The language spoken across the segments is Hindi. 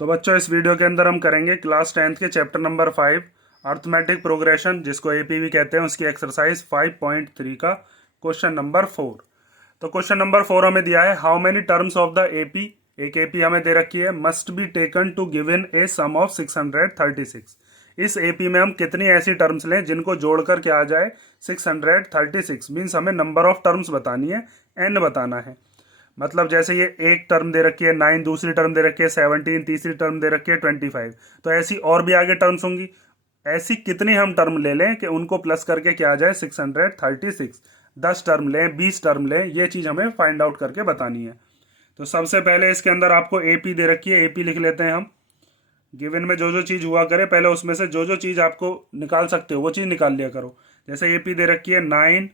तो बच्चों इस वीडियो के अंदर हम करेंगे क्लास 10th के चैप्टर नंबर 5 अर्थमेटिक प्रोग्रेशन जिसको एपी भी कहते हैं उसकी एक्सरसाइज 5.3 का क्वेश्चन नंबर 4। तो क्वेश्चन नंबर 4 हमें दिया है how many terms of the AP, एक एपी हमें दे रखी है, must be taken to given a sum of 636। इस एपी में हम कितनी ऐसी टर्म्स लें जिनको जोड़कर क्या आ जाए 636। मीन्स हमें नंबर ऑफ टर्म्स बतानी है, एन बताना है। मतलब जैसे ये एक टर्म दे रखी है 9, दूसरी टर्म दे रखी है 17, तीसरी टर्म दे रखी है 25, तो ऐसी और भी आगे टर्म्स होंगी। ऐसी कितनी हम टर्म ले लें कि उनको प्लस करके क्या आ जाए 636। 10 टर्म लें, 20 टर्म लें, ये चीज़ हमें फाइंड आउट करके बतानी है। तो सबसे पहले इसके अंदर आपको एपी दे रखी है, एपी लिख लेते हैं हम। गिवन में जो जो चीज़ हुआ करे पहले उसमें से जो जो चीज़ आपको निकाल सकते हो वो चीज़ निकाल लिया करो। जैसे एपी दे रखी है 9,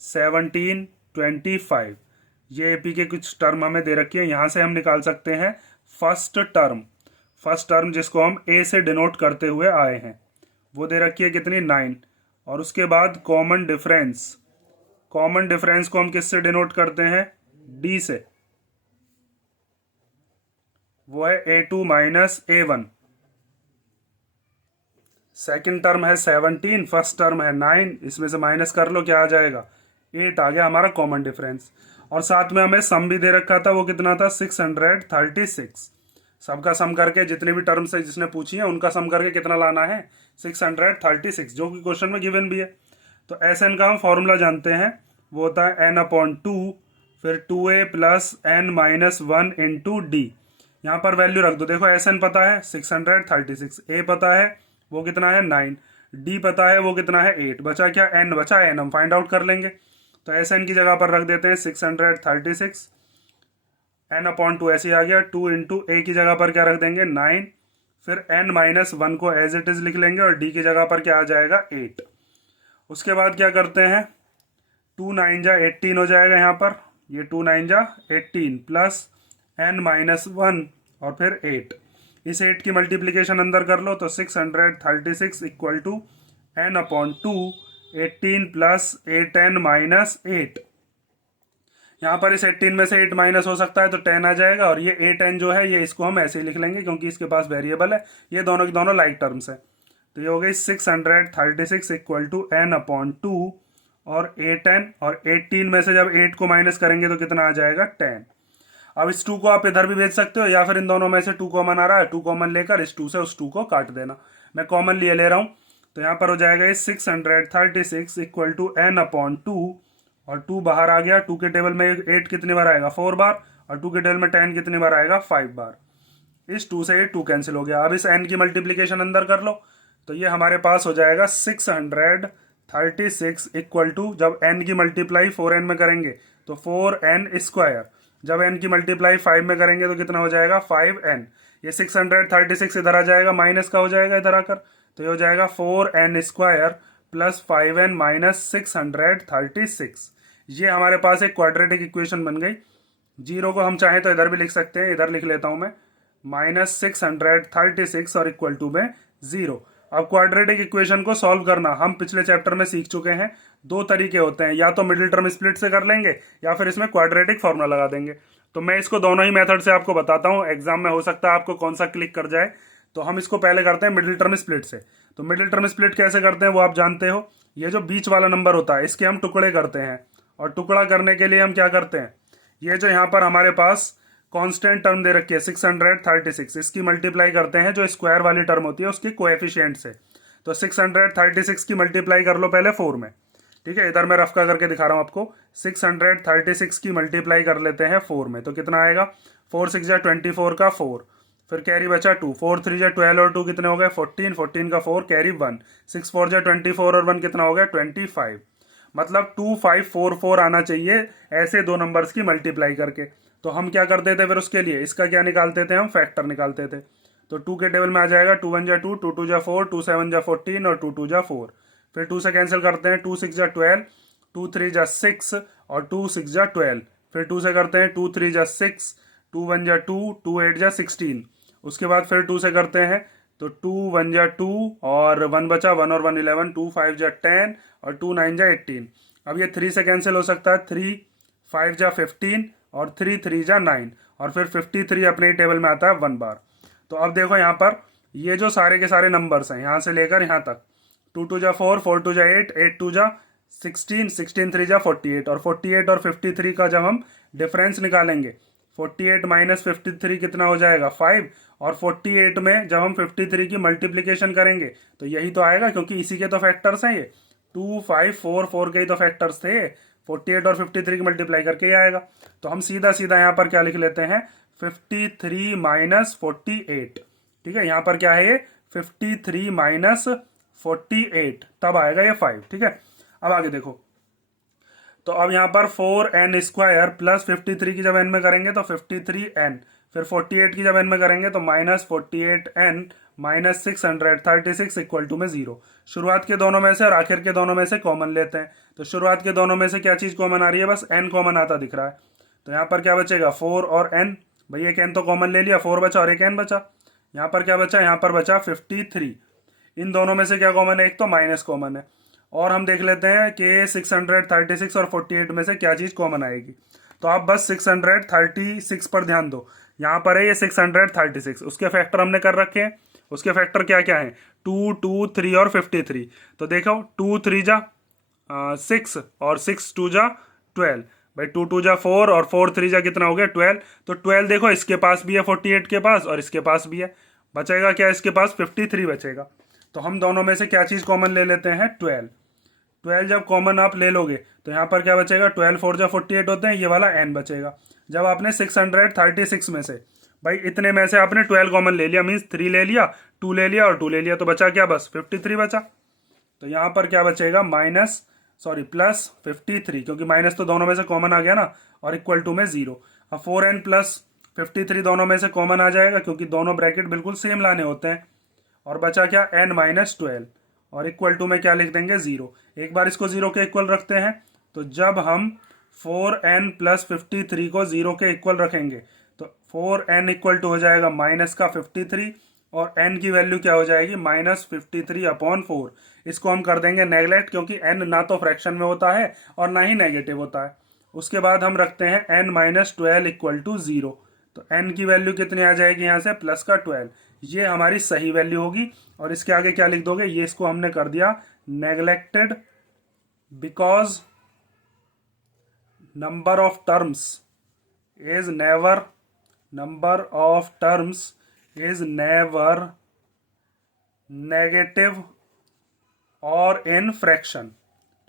17, 25, ये एपी के कुछ टर्म हमें दे रखी है। यहाँ से हम निकाल सकते हैं फर्स्ट टर्म। फर्स्ट टर्म जिसको हम ए से डिनोट करते हुए आए हैं वो दे रखी है कितनी 9। और उसके बाद कॉमन डिफरेंस, कॉमन डिफरेंस को हम किससे डिनोट करते हैं डी से, वो है A2 minus A1। Second term है 17, फर्स्ट टर्म है 9, इसमें से माइनस कर लो क्या आ जाएगा 8 आ गया हमारा कॉमन डिफरेंस। और साथ में हमें सम भी दे रखा था, वो कितना था 636। सबका सम करके जितने भी टर्म्स है जिसने पूछी है उनका सम करके कितना लाना है 636, जो कि क्वेश्चन में गिवन भी है। तो एस एन का हम फॉर्मूला जानते हैं, वो होता है n/2, फिर 2a plus n minus 1 into D. यहाँ पर वैल्यू रख दो। देखो एस एन पता है 636, ए पता है वो कितना है 9, डी पता है वो कितना है 8, बचा क्या n, बचा n हम फाइंड आउट कर लेंगे। तो एस एन की जगह पर रख देते हैं 636, n/2 ऐसे ही आ गया। 2 इंटू ए की जगह पर क्या रख देंगे 9, फिर n माइनस 1 को एज इट इज लिख लेंगे और डी की जगह पर क्या आ जाएगा 8। उसके बाद क्या करते हैं 2 9 जा 18 हो जाएगा यहाँ पर, ये 2 9 जा 18 प्लस n माइनस 1 और फिर 8। इस 8 की मल्टीप्लीकेशन अंदर कर लो तो 636 equal to n/2 18 plus 8n minus 8। यहाँ पर इस 18 में से 8 माइनस हो सकता है तो 10 आ जाएगा, और ये 8n जो है ये इसको हम ऐसे ही लिख लेंगे क्योंकि इसके पास वेरिएबल है, ये दोनों की दोनों लाइक टर्म्स है। तो ये हो गई 636 इक्वल टू n/2 और 8n, और 18 में से जब 8 को माइनस करेंगे तो कितना आ जाएगा 10। अब इस 2 को आप इधर भी भेज सकते हो या फिर इन दोनों में से 2 कॉमन आ रहा है, 2 कॉमन लेकर इस 2 से उस 2 को काट देना। मैं कॉमन लिए ले रहा हूँ तो यहाँ पर हो जाएगा ये 636 इक्वल टू n/2, और 2 बाहर आ गया। 2 के टेबल में 8 कितनी बार आएगा 4 बार, और 2 के टेबल में 10 कितनी बार आएगा 5 बार। इस 2 से ये 2 कैंसिल हो गया। अब इस n की मल्टीप्लीकेशन अंदर कर लो तो ये हमारे पास हो जाएगा 636 इक्वल टू, जब n की मल्टीप्लाई 4n में करेंगे तो 4n स्क्वायर, जब n की मल्टीप्लाई 5 में करेंगे तो कितना हो जाएगा 5n। ये 636 इधर आ जाएगा, माइनस का हो जाएगा इधर आकर, तो ये हो जाएगा 4n square plus 5n minus 636। ये हमारे पास एक क्वाड्रेटिक इक्वेशन बन गई। जीरो को हम चाहें तो इधर भी लिख सकते हैं, इधर लिख लेता हूं मैं माइनस 636 और इक्वल टू में 0। अब क्वाड्रेटिक इक्वेशन को सॉल्व करना हम पिछले चैप्टर में सीख चुके हैं। 2 तरीके होते हैं, या तो मिडिल टर्म स्प्लिट से कर लेंगे या फिर इसमें क्वाड्रेटिक फॉर्मूला लगा देंगे। तो मैं इसको दोनों ही मेथड से आपको बताता हूँ, एग्जाम में हो सकता है आपको कौन सा क्लिक कर जाए। तो हम इसको पहले करते हैं मिडिल टर्म स्प्लिट से। तो मिडिल टर्म स्प्लिट कैसे करते हैं वो आप जानते हो। ये जो बीच वाला नंबर होता है इसके हम टुकड़े करते हैं, और टुकड़ा करने के लिए हम क्या करते हैं, ये जो यहाँ पर हमारे पास कांस्टेंट टर्म दे रखी है 636, इसकी मल्टीप्लाई करते हैं जो स्क्वायर वाली टर्म होती है उसके कोएफिशिएंट से। तो 636 की मल्टीप्लाई कर लो पहले 4 में, ठीक है। इधर मैं रफ का करके दिखा रहा हूँ आपको। 636 की मल्टीप्लाई कर लेते हैं 4 में तो कितना आएगा 4 6 जा 24 का 4, फिर कैरी बचा 2, 4 3 जा 12 और 2 कितने हो गए 14, 14 का 4 कैरी 1, 6 4 जा 24 और 1 कितना हो गया 25। मतलब 2544 आना चाहिए ऐसे दो नंबर्स की मल्टीप्लाई करके। तो हम क्या करते थे फिर उसके लिए, इसका क्या निकालते थे हम फैक्टर निकालते थे। तो 2 के टेबल में आ जाएगा 2 1 जा 2, 2 2 जा 4, 2 7 जा 14 और 2 2 जा 4। फिर 2 से कैंसिल करते हैं 2 6 जा 12, 2 3 जा 6 और 2 6 जा 12। फिर 2 से करते हैं 2 3 जा 6, 2 1 जा 2, 2 8 जा 16। उसके बाद फिर 2 से करते हैं तो 2 1 जा 2 और 1 बचा, 1 और 1 11, 2 5 जा 10 और 2 9 जा 18। अब ये 3 से कैंसिल हो सकता है, 3 5 जा 15 और 3 3 जा 9, और फिर 53 अपने टेबल में आता है 1 बार। तो अब देखो यहाँ पर ये जो सारे के सारे नंबर्स हैं यहाँ से लेकर यहाँ तक, 2 2 जा 4, 4 2 जा 8, 8 2 जा 16, 16 3 जा 48, और 48 और 53 का जब हम डिफरेंस निकालेंगे, 48 माइनस 53 कितना हो जाएगा 5, और 48 में जब हम 53 की मल्टीप्लीकेशन करेंगे तो यही तो आएगा, क्योंकि इसी के तो फैक्टर्स हैं ये, 2 5 4 4 के ही तो फैक्टर्स थे, 48 और 53 की मल्टीप्लाई करके ही आएगा। तो हम सीधा सीधा यहाँ पर क्या लिख लेते हैं, 53 माइनस 48, ठीक है, यहाँ पर क्या है ये 53 माइनस 48, तब आएगा ये 5, ठीक है। अब आगे देखो, तो अब यहाँ पर 4n स्क्वायर प्लस 53 की जब n में करेंगे तो 53n, फिर 48 की जब n में करेंगे तो minus 48n minus 636 equal to में 0। शुरुआत के दोनों में से और आखिर के दोनों में से कॉमन लेते हैं, तो शुरुआत के दोनों में से क्या चीज़ कॉमन आ रही है, बस n कॉमन आता दिख रहा है। तो यहाँ पर क्या बचेगा 4 और n, भाई एक n तो कॉमन ले लिया, 4 बचा और एक n बचा। यहाँ पर क्या बचा, यहाँ पर बचा 53। इन दोनों में से क्या कॉमन है, एक तो माइनस कॉमन है। और हम देख लेते हैं कि 636 और 48 में से क्या चीज़ कॉमन आएगी। तो आप बस 636 पर ध्यान दो, यहाँ पर है ये 636, उसके फैक्टर हमने कर रखे हैं। उसके फैक्टर क्या क्या हैं, 2 2 3 और 53। तो देखो 2 3 जा 6 और 6 2 जा 12, भाई 2 2 जा 4 और 4 3 जा कितना हो गया 12। तो 12 देखो इसके पास भी है 48 के पास और इसके पास भी है, बचेगा क्या, इसके पास 53 बचेगा। तो हम दोनों में से क्या चीज़ कॉमन ले लेते हैं, 12। 12 जब कॉमन आप ले लोगे तो यहाँ पर क्या बचेगा, 12 4 जा 48 होते हैं, ये वाला n बचेगा। जब आपने 636 में से, भाई इतने में से आपने 12 कॉमन ले लिया, मीन्स 3 ले लिया, 2 ले लिया और 2 ले लिया, तो बचा क्या, बस 53 बचा। तो यहाँ पर क्या बचेगा, प्लस 53, क्योंकि माइनस तो दोनों में से कॉमन आ गया ना, और इक्वल टू में 0। अब 4n प्लस 53 दोनों में से कॉमन आ जाएगा, क्योंकि दोनों ब्रैकेट बिल्कुल सेम लाने होते हैं। और बचा क्या, n माइनस 12, और इक्वल टू में क्या लिख देंगे 0। एक बार इसको 0 के इक्वल रखते हैं, तो जब हम 4n प्लस 53 को 0 के इक्वल रखेंगे तो 4n इक्वल टू हो जाएगा माइनस का 53, और n की वैल्यू क्या हो जाएगी, माइनस 53 अपॉन 4। इसको हम कर देंगे नेगलेक्ट, क्योंकि n ना तो फ्रैक्शन में होता है और ना ही नेगेटिव होता है। उसके बाद हम रखते हैं n माइनस 12 इक्वल टू 0। तो n की वैल्यू कितनी आ जाएगी यहाँ से, प्लस का 12, ये हमारी सही वैल्यू होगी। और इसके आगे क्या लिख दोगे, ये इसको हमने कर दिया neglected, because number of terms is never negative और इन फ्रैक्शन,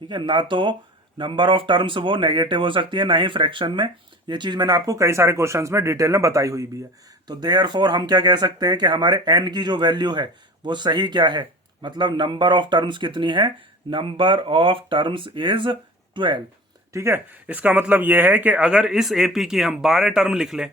ठीक है, ना तो नंबर ऑफ टर्म्स वो नेगेटिव हो सकती है ना ही फ्रैक्शन में। ये चीज़ मैंने आपको कई सारे क्वेश्चंस में डिटेल में बताई हुई भी है। तो देयरफॉर हम क्या कह सकते हैं कि हमारे n की जो वैल्यू है वो सही क्या है, मतलब नंबर ऑफ टर्म्स कितनी है, नंबर ऑफ टर्म्स इज 12, ठीक है। इसका मतलब ये है कि अगर इस AP की हम 12 टर्म लिख लें,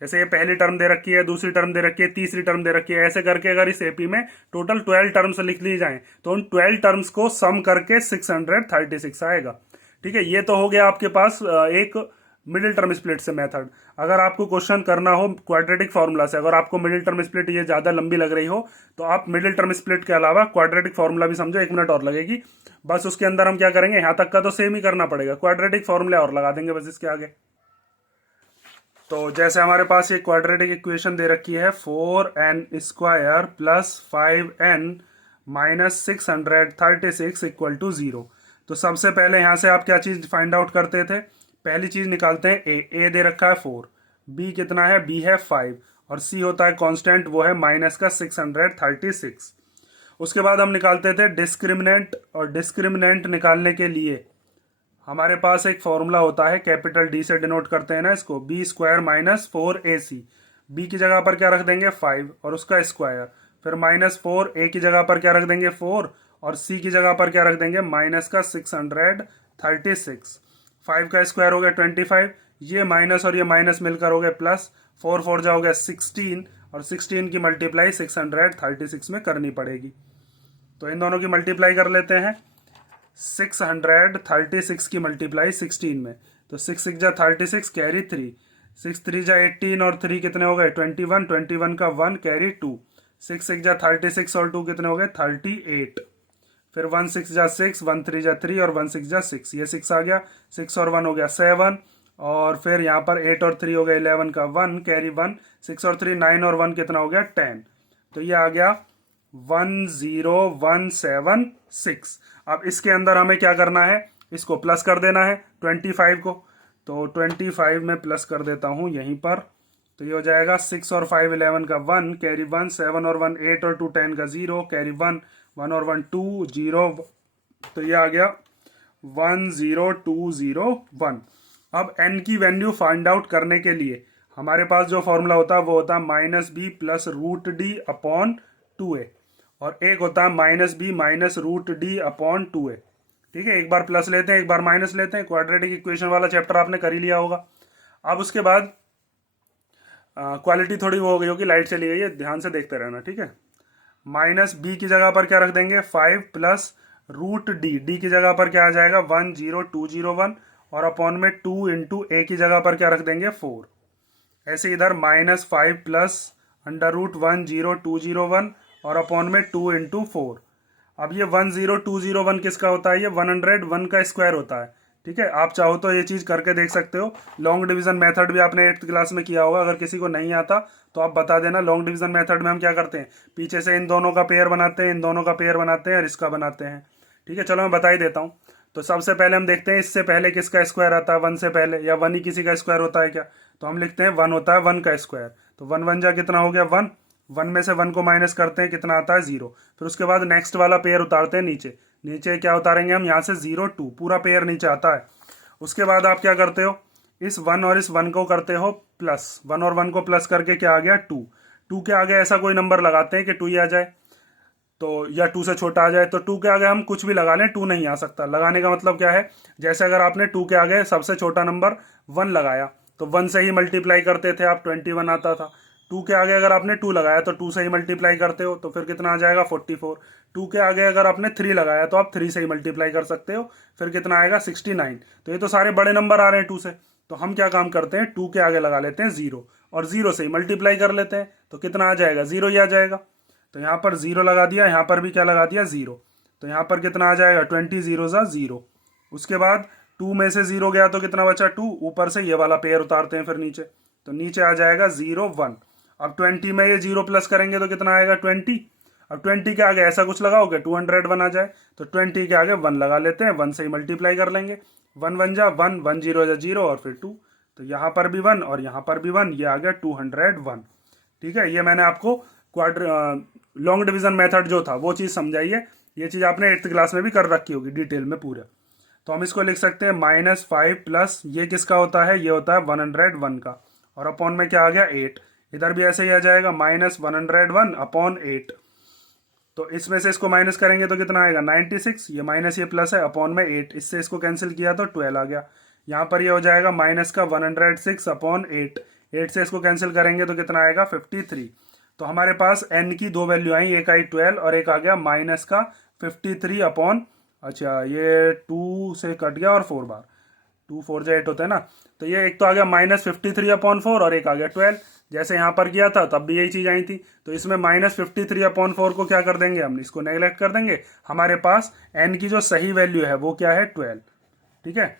जैसे ये पहली टर्म दे रखी है, दूसरी टर्म दे रखी है, तीसरी टर्म दे रखी है, ऐसे करके अगर इस AP में टोटल 12 टर्म्स लिख ली जाएं तो उन 12 टर्म्स को सम करके 636 आएगा, ठीक है। ये तो हो गया आपके पास एक मिडिल टर्म स्प्लिट से मेथड। अगर आपको क्वेश्चन करना हो क्वाड्रेटिक फार्मूला से, अगर आपको मिडिल टर्म स्प्लिट ये ज़्यादा लंबी लग रही हो तो आप मिडिल टर्म स्प्लिट के अलावा क्वाड्रेटिक फार्मूला भी समझो, 1 मिनट और लगेगी बस। उसके अंदर हम क्या करेंगे, यहाँ तक का तो सेम ही करना पड़ेगा, क्वाड्रेटिक फार्मूले और लगा देंगे बस इसके आगे। तो जैसे हमारे पास ये क्वाड्रेटिक इक्वेशन दे रखी है 4n square plus 5n minus 636 equal to 0। तो सबसे पहले यहाँ से आप क्या चीज़ फाइंड आउट करते थे, पहली चीज़ निकालते हैं a दे रखा है 4, b कितना है, b है 5, और c होता है कांस्टेंट, वो है माइनस का 636। उसके बाद हम निकालते थे डिस्क्रिमिनेंट, और डिस्क्रिमिनेंट निकालने के लिए हमारे पास एक फॉर्मूला होता है, कैपिटल D से डिनोट करते हैं ना इसको, b square minus 4ac। b की जगह पर क्या रख देंगे 5 और उसका स्क्वायर, फिर माइनस 4, a की जगह पर क्या रख देंगे 4 और c की जगह पर क्या रख देंगे माइनस का 636। 5 का स्क्वायर हो गया 25, ये माइनस और ये माइनस मिलकर हो गए प्लस, 4 4 जा हो गया 16, और 16 की मल्टीप्लाई 636 में करनी पड़ेगी। तो इन दोनों की मल्टीप्लाई कर लेते हैं, 636 की मल्टीप्लाई 16 में, तो 6 6 जा 36 कैरी 3, 6 3 जा 18 और 3 कितने हो गए 21, 21 का 1 कैरी 2, 6 6 जा 36 और 2 कितने हो गए 38, फिर 1 6 जा 6, 1 3 जा 3 और 1 6 जा 6, ये 6 आ गया, 6 और 1 हो गया 7, और फिर यहाँ पर 8 और 3 हो गए 11 का 1 कैरी 1, 6 और 3 9 और 1 कितना हो गया 10। तो ये आ गया 10176। अब इसके अंदर हमें क्या करना है, इसको प्लस कर देना है 25 को। तो 25 में प्लस कर देता हूं यहीं पर। तो ये हो जाएगा 6 और 5 11 का 1, कैरी 1, 7 और 1 8 और 2 10 का 0, कैरी 1, 1 और 1 2 0। तो ये आ गया 10201। अब n की वैल्यू फाइंड आउट करने के लिए हमारे पास जो फॉर्मूला होता है वो होता है -b plus root D upon 2a, और एक होता है -b minus root D upon 2a। ठीक है, एक बार प्लस लेते हैं एक बार माइनस लेते हैं। क्वाड्रेटिक इक्वेशन वाला चैप्टर आपने कर ही लिया होगा। अब उसके बाद क्वालिटी थोड़ी वो हो गई होगी, लाइट चली गई है, ध्यान से देखते रहना। ठीक है, -b की जगह पर क्या रख देंगे 5 प्लस रूट डी, डी की जगह पर क्या आ जाएगा 10201, और अपॉन में 2 इंटू ए की जगह पर क्या रख देंगे 4। ऐसे इधर -5 प्लस अंडर रूट 10201 और अपॉन में 2 इंटू 4। अब ये 10201 किसका होता है, ये 101 का स्क्वायर होता है। ठीक है, आप चाहो तो ये चीज करके देख सकते हो। लॉन्ग डिवीजन मेथड भी आपने 8th क्लास में किया होगा, अगर किसी को नहीं आता तो आप बता देना। लॉन्ग डिवीजन मेथड में हम क्या करते हैं, पीछे से इन दोनों का पेयर बनाते हैं, इन दोनों का पेयर बनाते हैं और इसका बनाते हैं। ठीक है, चलो मैं बता ही देता हूँ। तो सबसे पहले हम देखते हैं इससे पहले किसका स्क्वायर आता है 1 से पहले, या 1 ही किसी का स्क्वायर होता है क्या। तो हम लिखते हैं 1 होता है 1 का स्क्वायर। तो 1 1 जा कितना हो गया 1, 1 में से 1 को माइनस करते हैं कितना आता है 0। फिर उसके बाद नेक्स्ट वाला पेयर उतारते हैं नीचे, नीचे क्या उतारेंगे हम यहाँ से 0 2, पूरा पेयर नीचे आता है। उसके बाद आप क्या करते हो, इस 1 और इस 1 को करते हो प्लस, 1 और 1 को प्लस करके क्या आ गया 2, 2 के आगे ऐसा कोई नंबर लगाते हैं कि 2 ही आ जाए, तो या 2 से छोटा आ जाए। तो 2 के आगे हम कुछ भी लगा लें 2 नहीं आ सकता। लगाने का मतलब क्या है, जैसे अगर आपने 2 के आगे सबसे छोटा नंबर 1 लगाया तो 1 से ही मल्टीप्लाई करते थे आप, 21 आता था। 2 के आगे अगर आपने 2 लगाया तो 2 से ही मल्टीप्लाई करते हो, तो फिर कितना आ जाएगा 44। 2 के आगे अगर आपने 3 लगाया तो आप 3 से ही मल्टीप्लाई कर सकते हो, फिर कितना आएगा 69। तो ये तो सारे बड़े नंबर आ रहे हैं 2 से, तो हम क्या काम करते हैं 2 के आगे लगा लेते हैं 0 और 0 से ही मल्टीप्लाई कर लेते हैं। तो कितना आ जाएगा 0 ही आ जाएगा। तो यहाँ पर 0 लगा दिया, यहाँ पर भी क्या लगा दिया 0। तो यहाँ पर कितना आ जाएगा 20 0 0। उसके बाद 2 में से 0 गया तो कितना बचा 2, ऊपर से ये वाला पेयर उतारते हैं फिर नीचे, तो नीचे आ जाएगा 0 1। अब 20 में ये 0 प्लस करेंगे तो कितना आएगा 20। अब 20 के आगे ऐसा कुछ लगाओगे 201 आ जाए, तो 20 के आगे 1 लगा लेते हैं, 1 से ही मल्टीप्लाई कर लेंगे। 1 1 जा 1, 1 0 जा 0 और फिर 2। तो यहाँ पर भी 1 और यहाँ पर भी 1, ये आ गया 201। ठीक है, ये मैंने आपको लॉन्ग डिवीजन मेथड जो था वो चीज़ समझाइए। ये चीज़ आपने 8th क्लास में भी कर रखी होगी डिटेल में पूरे। तो हम इसको लिख सकते हैं -5 प्लस ये किसका होता है, ये होता है 101 का, और अपॉन में क्या आ गया 8। इधर भी ऐसे ही आ जाएगा -101 अपॉन 8। तो इसमें से इसको माइनस करेंगे तो कितना आएगा 96, ये माइनस ये प्लस है, अपॉन में 8, इससे इसको कैंसिल किया तो 12 आ गया। यहाँ पर ये हो जाएगा माइनस का 106 अपॉन 8, 8 से इसको कैंसिल करेंगे तो कितना आएगा 53। तो हमारे पास n की 2 वैल्यू आई, एक आई 12 और एक आ गया माइनस का 53 अपॉन, अच्छा ये 2 से कट गया और 4 बार, 2 4 जा 8 होता है ना। तो ये एक तो आ गया -53 अपॉन 4 और एक आ गया 12, जैसे यहाँ पर किया था तब भी यही चीज आई थी। तो इसमें -53 अपॉन 4 को क्या कर देंगे हम, इसको नेगलेक्ट कर देंगे। हमारे पास n की जो सही वैल्यू है वो क्या है 12। ठीक है,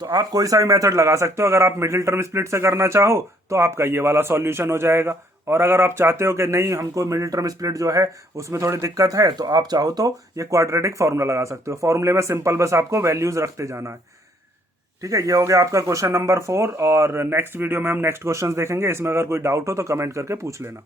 तो आप कोई सा भी मेथड लगा सकते हो। अगर आप मिडिल टर्म स्प्लिट से करना चाहो तो आपका ये वाला सॉल्यूशन हो जाएगा, और अगर आप चाहते हो कि नहीं हमको मिडिल टर्म स्प्लिट जो है उसमें थोड़ी दिक्कत है तो आप चाहो तो ये क्वाड्रेटिक फॉर्मूला लगा सकते हो। फॉर्मूले में सिंपल बस आपको वैल्यूज रखते जाना है। ठीक है, ये हो गया आपका क्वेश्चन नंबर 4, और नेक्स्ट वीडियो में हम नेक्स्ट क्वेश्चंस देखेंगे। इसमें अगर कोई डाउट हो तो कमेंट करके पूछ लेना।